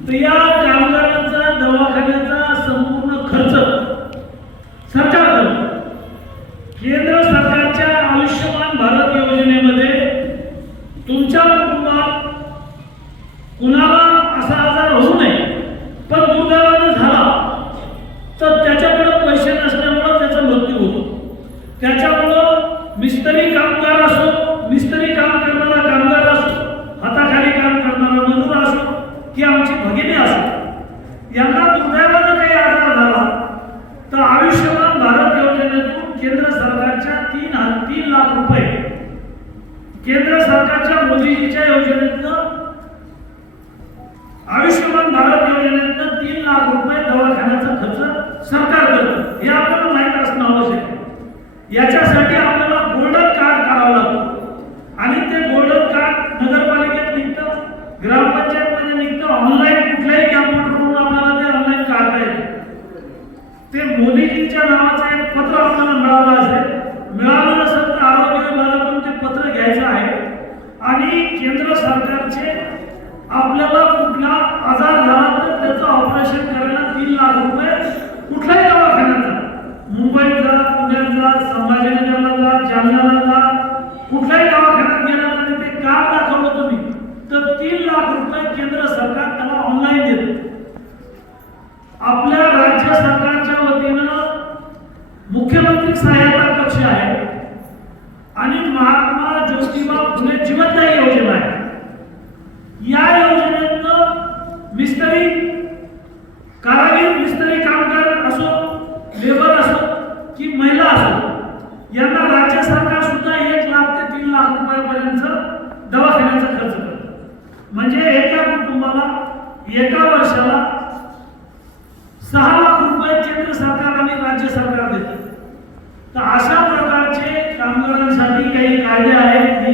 तर या कामगारांचा दवाखान्याचा संपूर्ण खर्च सरकार करतं. केंद्र सरकारच्या आयुष्यमान भारत योजनेमध्ये तुमच्या कुटुंबात कुणाला असा आजार होऊ नये पण दुर्दैवानं झाला तर त्याच्याकडे पैसे नसल्यामुळं त्याचा मृत्यू होतो त्याच्यामुळं मिस्त्री कामगार असो मिस्त्री भगिनी असो. यांना दुर्दैवानं काही आजार झाला. तर आयुष्यमान भारत योजनेतून केंद्र सरकारच्या तीन तीन लाख रुपये. केंद्र सरकारच्या मोदीजीच्या योजनेतनं आयुष्यमान भारत योजनेतनं तीन लाख रुपये दवाखान्याचा खर्च सरकार करतं. हे आपल्याला माहीत असणं आवश्यक आहे. याच्यासाठी आपल्याला गोल्डन कार्ड काढावं लागतं. आणि ते गोल्डन कार्ड नगरपालिकेत निघतं ग्रामपंचायत ते मोदीजींच्या नावाचं एक पत्र आपल्याला मिळालं असेल. मिळालं नसेल तर आरोग्य विभागातून ते पत्र घ्यायचं आहे. आणि केंद्र सरकारचे आपल्याला एक सहायता कक्ष आहे आणि महात्मा ज्योतिबा फुले जीवनदायी योजना आहे या योजनेतनं मिस्त्री कारागीर मिस्त्री कामगार असो लेबर असो की महिला असो यांना राज्य सरकार सुद्धा एक लाख ते तीन लाख रुपयापर्यंत दवाखान्याचा खर्च करतो. म्हणजे एका कुटुंबाला एका वर्षाला सहा लाख रुपये केंद्र सरकार आणि राज्य सरकार देते. तर अशा प्रकारचे कामगारांसाठी काही कायदे आहेत